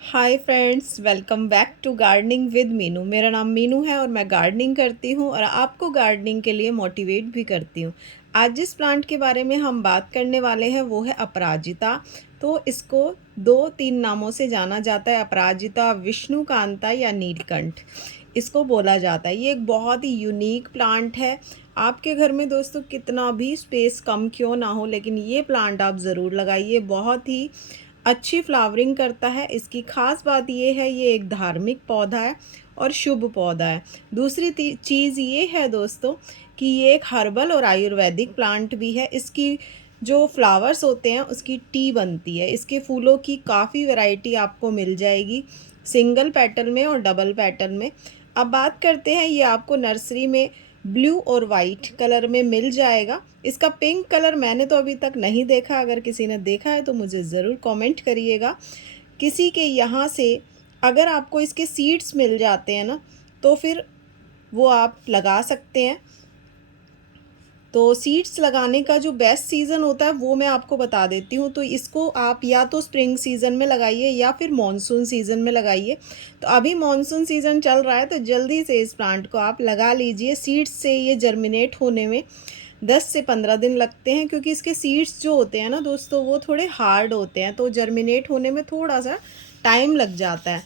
Hi friends, welcome back to gardening with Meenu. मेरा नाम मीनू है और मैं गार्डनिंग करती हूँ और आपको गार्डनिंग के लिए मोटिवेट भी करती हूँ। आज जिस प्लांट के बारे में हम बात करने वाले हैं वो है अपराजिता। तो इसको दो तीन नामों से जाना जाता है, अपराजिता, विष्णुकांता या नीलकंठ इसको बोला जाता है। ये एक बहुत ही यूनिक प्लांट है। आपके घर में दोस्तों कितना भी स्पेस कम क्यों ना हो, लेकिन ये प्लांट आप ज़रूर लगाइए। बहुत ही अच्छी फ्लावरिंग करता है। इसकी ख़ास बात ये है, ये एक धार्मिक पौधा है और शुभ पौधा है। दूसरी चीज़ ये है दोस्तों कि ये एक हर्बल और आयुर्वेदिक प्लांट भी है। इसकी जो फ्लावर्स होते हैं उसकी टी बनती है। इसके फूलों की काफ़ी वैरायटी आपको मिल जाएगी, सिंगल पेटल में और डबल पेटल में। अब बात करते हैं, ये आपको नर्सरी में ब्लू और वाइट कलर में मिल जाएगा। इसका पिंक कलर मैंने तो अभी तक नहीं देखा। अगर किसी ने देखा है तो मुझे ज़रूर कमेंट करिएगा। किसी के यहाँ से अगर आपको इसके सीड्स मिल जाते हैं ना, तो फिर वो आप लगा सकते हैं। तो सीड्स लगाने का जो बेस्ट सीज़न होता है वो मैं आपको बता देती हूँ। तो इसको आप या तो स्प्रिंग सीज़न में लगाइए या फिर मॉनसून सीज़न में लगाइए। तो अभी मॉनसून सीज़न चल रहा है तो जल्दी से इस प्लांट को आप लगा लीजिए। सीड्स से ये जर्मिनेट होने में 10 से 15 दिन लगते हैं, क्योंकि इसके सीड्स जो होते हैं ना दोस्तों वो थोड़े हार्ड होते हैं, तो जर्मिनेट होने में थोड़ा सा टाइम लग जाता है।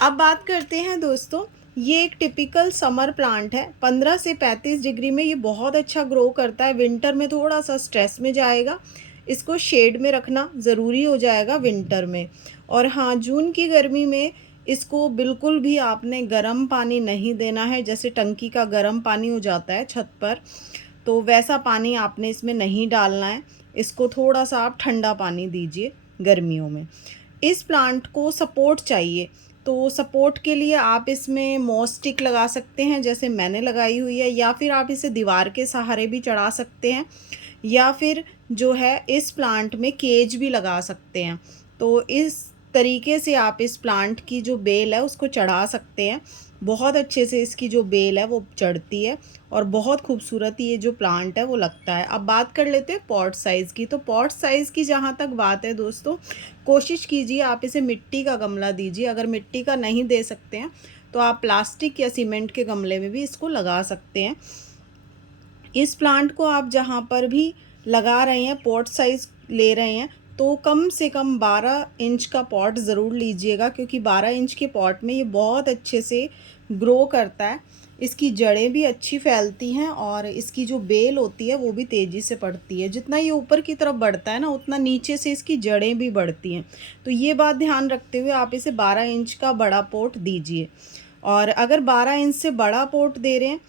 अब बात करते हैं दोस्तों, ये एक टिपिकल समर प्लांट है। 15 से 35 डिग्री में ये बहुत अच्छा ग्रो करता है। विंटर में थोड़ा सा स्ट्रेस में जाएगा। इसको शेड में रखना ज़रूरी हो जाएगा विंटर में। और हाँ, जून की गर्मी में इसको बिल्कुल भी आपने गर्म पानी नहीं देना है। जैसे टंकी का गर्म पानी हो जाता है छत पर, तो वैसा पानी आपने इसमें नहीं डालना है। इसको थोड़ा सा आप ठंडा पानी दीजिए गर्मियों में। इस प्लांट को सपोर्ट चाहिए, तो सपोर्ट के लिए आप इसमें मॉस स्टिक लगा सकते हैं, जैसे मैंने लगाई हुई है, या फिर आप इसे दीवार के सहारे भी चढ़ा सकते हैं, या फिर जो है इस प्लांट में केज भी लगा सकते हैं। तो इस तरीके से आप इस प्लांट की जो बेल है उसको चढ़ा सकते हैं। बहुत अच्छे से इसकी जो बेल है वो चढ़ती है और बहुत खूबसूरत ये जो प्लांट है वो लगता है। अब बात कर लेते हैं पॉट साइज़ की। तो पॉट साइज़ की जहाँ तक बात है दोस्तों, कोशिश कीजिए आप इसे मिट्टी का गमला दीजिए। अगर मिट्टी का नहीं दे सकते हैं तो आप प्लास्टिक या सीमेंट के गमले में भी इसको लगा सकते हैं। इस प्लांट को आप जहाँ पर भी लगा रहे हैं, पॉट साइज़ ले रहे हैं, तो कम से कम 12 इंच का पॉट ज़रूर लीजिएगा, क्योंकि 12 इंच के पॉट में ये बहुत अच्छे से ग्रो करता है। इसकी जड़ें भी अच्छी फैलती हैं और इसकी जो बेल होती है वो भी तेज़ी से बढ़ती है। जितना ये ऊपर की तरफ बढ़ता है ना, उतना नीचे से इसकी जड़ें भी बढ़ती हैं। तो ये बात ध्यान रखते हुए आप इसे 12 इंच का बड़ा पॉट दीजिए। और अगर 12 इंच से बड़ा पॉट दे रहे हैं,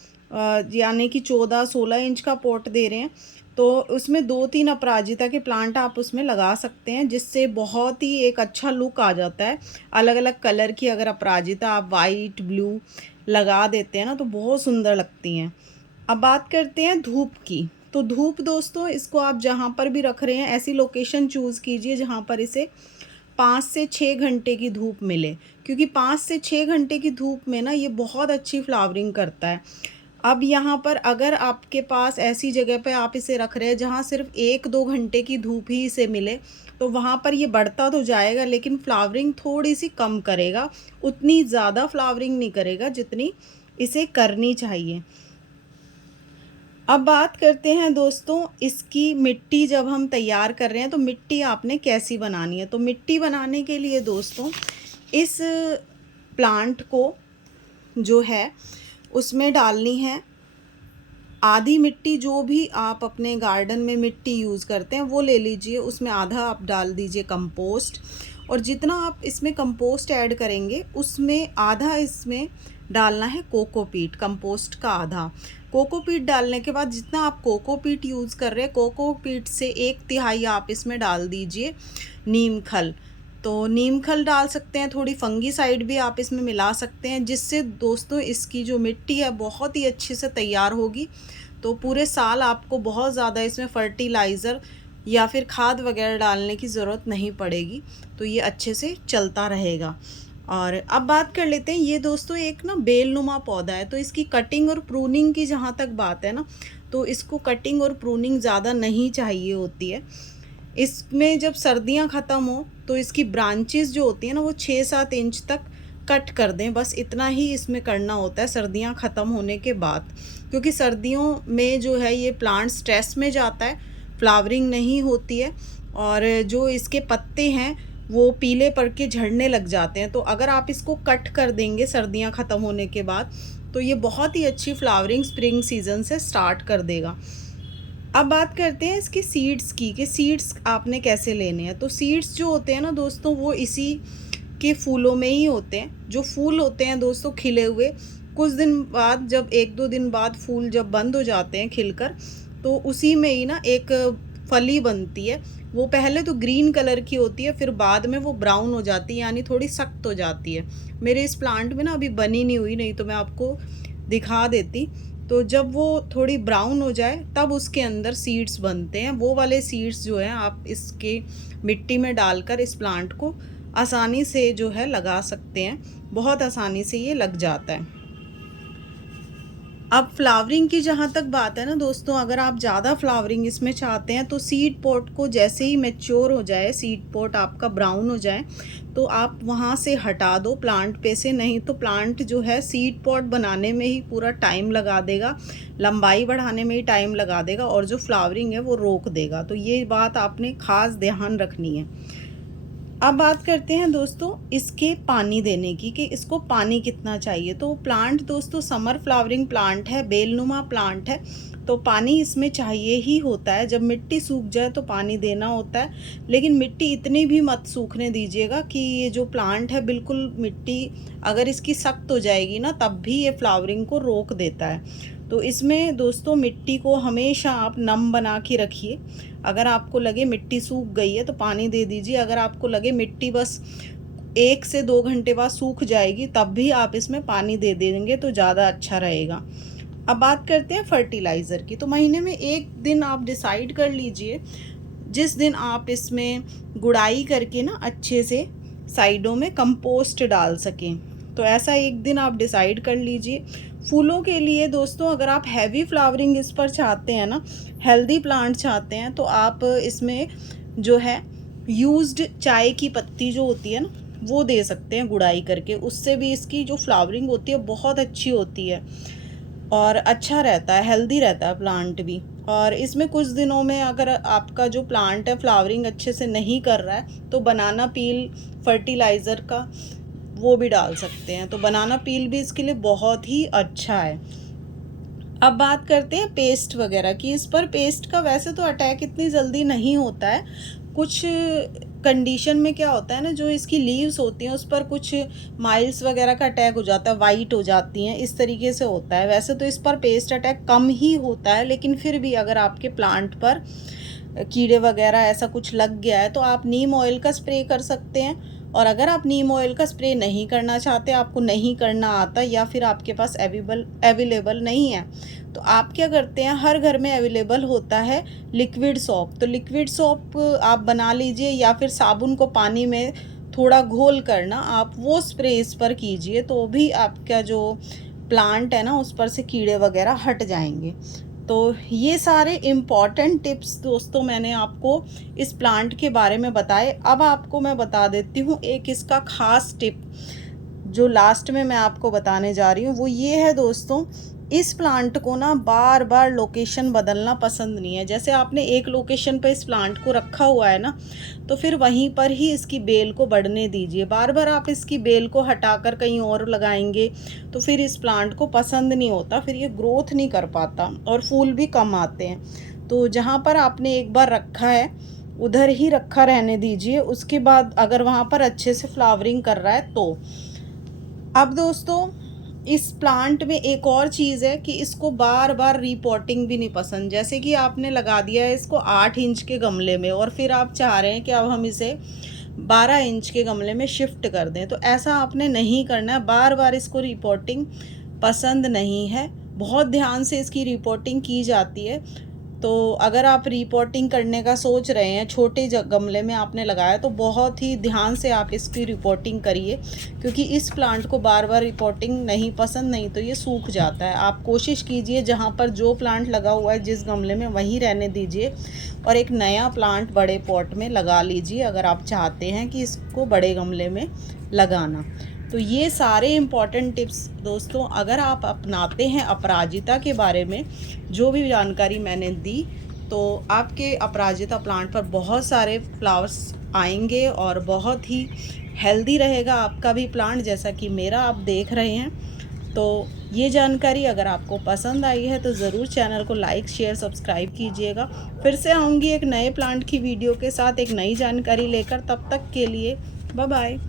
यानी कि 14-16 इंच का पॉट दे रहे हैं, तो उसमें 2-3 अपराजिता के प्लांट आप उसमें लगा सकते हैं, जिससे बहुत ही एक अच्छा लुक आ जाता है। अलग अलग कलर की अगर अपराजिता आप वाइट ब्लू लगा देते हैं ना, तो बहुत सुंदर लगती हैं। अब बात करते हैं धूप की। तो धूप दोस्तों, इसको आप जहाँ पर भी रख रहे हैं ऐसी लोकेशन चूज़ कीजिए जहाँ पर इसे 5 से 6 घंटे की धूप मिले, क्योंकि 5 से 6 घंटे की धूप में ना ये बहुत अच्छी फ्लावरिंग करता है। अब यहाँ पर अगर आपके पास ऐसी जगह पे आप इसे रख रहे हैं जहाँ सिर्फ 1-2 घंटे की धूप ही इसे मिले, तो वहाँ पर ये बढ़ता तो जाएगा लेकिन फ्लावरिंग थोड़ी सी कम करेगा। उतनी ज़्यादा फ्लावरिंग नहीं करेगा जितनी इसे करनी चाहिए। अब बात करते हैं दोस्तों, इसकी मिट्टी जब हम तैयार कर रहे हैं तो मिट्टी आपने कैसी बनानी है। तो मिट्टी बनाने के लिए दोस्तों, इस प्लांट को जो है उसमें डालनी है आधी मिट्टी। जो भी आप अपने गार्डन में मिट्टी यूज़ करते हैं वो ले लीजिए, उसमें आधा आप डाल दीजिए कंपोस्ट। और जितना आप इसमें कंपोस्ट ऐड करेंगे उसमें आधा इसमें डालना है कोकोपीट, कंपोस्ट का आधा। कोकोपीट डालने के बाद जितना आप कोकोपीट यूज़ कर रहे हैं, कोकोपीट से 1/3 आप इसमें डाल दीजिए नीम खल। तो नीम खल डाल सकते हैं, थोड़ी फंगीसाइड भी आप इसमें मिला सकते हैं, जिससे दोस्तों इसकी जो मिट्टी है बहुत ही अच्छे से तैयार होगी। तो पूरे साल आपको बहुत ज़्यादा इसमें फर्टिलाइज़र या फिर खाद वगैरह डालने की ज़रूरत नहीं पड़ेगी। तो ये अच्छे से चलता रहेगा। और अब बात कर लेते हैं, ये दोस्तों एक ना बेलनुमा पौधा है, तो इसकी कटिंग और प्रूनिंग की जहाँ तक बात है ना, तो इसको कटिंग और प्रूनिंग ज़्यादा नहीं चाहिए होती है। इसमें जब सर्दियाँ ख़त्म हो तो इसकी ब्रांचेस जो होती हैं ना वो 6-7 इंच तक कट कर दें। बस इतना ही इसमें करना होता है सर्दियाँ ख़त्म होने के बाद, क्योंकि सर्दियों में जो है ये प्लांट स्ट्रेस में जाता है, फ्लावरिंग नहीं होती है और जो इसके पत्ते हैं वो पीले पड़ के झड़ने लग जाते हैं। तो अगर आप इसको कट कर देंगे सर्दियाँ ख़त्म होने के बाद तो ये बहुत ही अच्छी फ्लावरिंग स्प्रिंग सीज़न से स्टार्ट कर देगा। अब बात करते हैं इसकी सीड्स की, कि सीड्स आपने कैसे लेने हैं। तो सीड्स जो होते हैं ना दोस्तों वो इसी के फूलों में ही होते हैं। जो फूल होते हैं दोस्तों खिले हुए, कुछ दिन बाद जब 1-2 दिन बाद फूल जब बंद हो जाते हैं खिलकर, तो उसी में ही ना एक फली बनती है। वो पहले तो ग्रीन कलर की होती है, फिर बाद में वो ब्राउन हो जाती है, यानी थोड़ी सख्त हो जाती है। मेरे इस प्लांट में ना अभी बनी नहीं हुई, नहीं तो मैं आपको दिखा देती। तो जब वो थोड़ी ब्राउन हो जाए तब उसके अंदर सीड्स बनते हैं। वो वाले सीड्स जो हैं आप इसके मिट्टी में डालकर इस प्लांट को आसानी से जो है लगा सकते हैं, बहुत आसानी से ये लग जाता है। अब फ्लावरिंग की जहाँ तक बात है ना दोस्तों, अगर आप ज़्यादा फ्लावरिंग इसमें चाहते हैं तो सीड पॉट को जैसे ही मैच्योर हो जाए, सीड पॉट आपका ब्राउन हो जाए, तो आप वहाँ से हटा दो प्लांट पे से। नहीं तो प्लांट जो है सीड पॉट बनाने में ही पूरा टाइम लगा देगा, लंबाई बढ़ाने में ही टाइम लगा देगा और जो फ्लावरिंग है वो रोक देगा। तो ये बात आपने ख़ास ध्यान रखनी है। अब बात करते हैं दोस्तों इसके पानी देने की, कि इसको पानी कितना चाहिए। तो प्लांट दोस्तों समर फ्लावरिंग प्लांट है, बेलनुमा प्लांट है, तो पानी इसमें चाहिए ही होता है। जब मिट्टी सूख जाए तो पानी देना होता है, लेकिन मिट्टी इतनी भी मत सूखने दीजिएगा कि ये जो प्लांट है बिल्कुल मिट्टी अगर इसकी सख्त हो जाएगी ना तब भी ये फ्लावरिंग को रोक देता है। तो इसमें दोस्तों मिट्टी को हमेशा आप नम बना के रखिए। अगर आपको लगे मिट्टी सूख गई है तो पानी दे दीजिए, अगर आपको लगे मिट्टी बस 1 से 2 घंटे बाद सूख जाएगी तब भी आप इसमें पानी दे देंगे तो ज़्यादा अच्छा रहेगा। अब बात करते हैं फर्टिलाइज़र की। तो महीने में 1 दिन आप डिसाइड कर लीजिए जिस दिन आप इसमें गुड़ाई करके ना अच्छे से साइडों में कंपोस्ट डाल सकें। तो ऐसा एक दिन आप डिसाइड कर लीजिए। फूलों के लिए दोस्तों अगर आप हैवी फ्लावरिंग इस पर चाहते हैं ना, हेल्दी प्लांट चाहते हैं, तो आप इसमें जो है यूज्ड चाय की पत्ती जो होती है ना वो दे सकते हैं गुड़ाई करके। उससे भी इसकी जो फ्लावरिंग होती है बहुत अच्छी होती है और अच्छा रहता है, हेल्दी रहता है प्लांट भी। और इसमें कुछ दिनों में अगर आपका जो प्लांट है फ्लावरिंग अच्छे से नहीं कर रहा है तो बनाना पील फर्टिलाइज़र का वो भी डाल सकते हैं। तो बनाना पील भी इसके लिए बहुत ही अच्छा है। अब बात करते हैं पेस्ट वगैरह की। इस पर पेस्ट का वैसे तो अटैक इतनी जल्दी नहीं होता है। कुछ कंडीशन में क्या होता है ना, जो इसकी लीव्स होती हैं उस पर कुछ माइल्स वगैरह का अटैक हो जाता है, वाइट हो जाती हैं, इस तरीके से होता है। वैसे तो इस पर पेस्ट अटैक कम ही होता है, लेकिन फिर भी अगर आपके प्लांट पर कीड़े वगैरह ऐसा कुछ लग गया है तो आप नीम ऑयल का स्प्रे कर सकते हैं। और अगर आप नीम ऑयल का स्प्रे नहीं करना चाहते, आपको नहीं करना आता या फिर आपके पास अवेलेबल नहीं है, तो आप क्या करते हैं, हर घर में अवेलेबल होता है लिक्विड सोप। तो लिक्विड सोप आप बना लीजिए या फिर साबुन को पानी में थोड़ा घोल कर ना आप वो स्प्रे इस पर कीजिए, तो भी आपका जो प्लांट है ना उस पर से कीड़े वगैरह हट जाएंगे। तो ये सारे इम्पॉर्टेंट टिप्स दोस्तों मैंने आपको इस प्लांट के बारे में बताए। अब आपको मैं बता देती हूँ एक इसका ख़ास टिप जो लास्ट में मैं आपको बताने जा रही हूँ। वो ये है दोस्तों, इस प्लांट को ना बार बार लोकेशन बदलना पसंद नहीं है। जैसे आपने एक लोकेशन पर इस प्लांट को रखा हुआ है ना, तो फिर वहीं पर ही इसकी बेल को बढ़ने दीजिए। बार बार आप इसकी बेल को हटाकर कहीं और लगाएंगे तो फिर इस प्लांट को पसंद नहीं होता, फिर ये ग्रोथ नहीं कर पाता और फूल भी कम आते हैं। तो जहाँ पर आपने एक बार रखा है उधर ही रखा रहने दीजिए। उसके बाद अगर वहाँ पर अच्छे से फ्लावरिंग कर रहा है तो। अब दोस्तों इस प्लांट में एक और चीज़ है कि इसको बार बार रिपोर्टिंग भी नहीं पसंद। जैसे कि आपने लगा दिया है इसको 8 इंच के गमले में और फिर आप चाह रहे हैं कि अब हम इसे 12 इंच के गमले में शिफ्ट कर दें, तो ऐसा आपने नहीं करना है। बार बार इसको रिपोर्टिंग पसंद नहीं है, बहुत ध्यान से इसकी रिपोर्टिंग की जाती है। तो अगर आप रिपोर्टिंग करने का सोच रहे हैं, छोटे गमले में आपने लगाया, तो बहुत ही ध्यान से आप इसकी रिपोर्टिंग करिए, क्योंकि इस प्लांट को बार बार रिपोर्टिंग नहीं पसंद, नहीं तो ये सूख जाता है। आप कोशिश कीजिए जहाँ पर जो प्लांट लगा हुआ है जिस गमले में, वहीं रहने दीजिए और एक नया प्लांट बड़े पॉट में लगा लीजिए अगर आप चाहते हैं कि इसको बड़े गमले में लगाना। तो ये सारे इम्पॉर्टेंट टिप्स दोस्तों अगर आप अपनाते हैं अपराजिता के बारे में, जो भी जानकारी मैंने दी, तो आपके अपराजिता प्लांट पर बहुत सारे फ्लावर्स आएंगे और बहुत ही हेल्दी रहेगा आपका भी प्लांट, जैसा कि मेरा आप देख रहे हैं। तो ये जानकारी अगर आपको पसंद आई है तो ज़रूर चैनल को लाइक शेयर सब्सक्राइब कीजिएगा। फिर से आऊँगी एक नए प्लांट की वीडियो के साथ, एक नई जानकारी लेकर। तब तक के लिए बाय बाय।